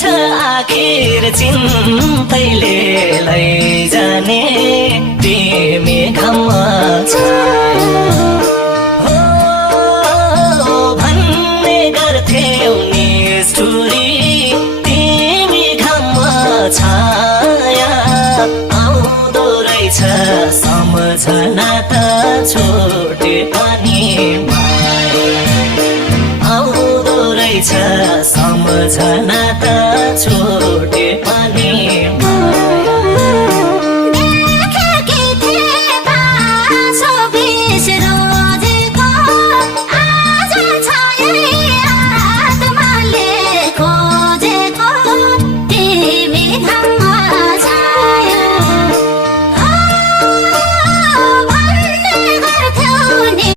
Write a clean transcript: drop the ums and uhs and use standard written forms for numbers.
छ आखिर चिन्तैले लैजाने तिमी घाममा छाया हो भन्ने गर्थ्यौ निष्ठुरी तिमी घाममा छाया आउँदो रहेछ सम्झना त छोटे पनि माया आउँदो रहेछ सम्झना त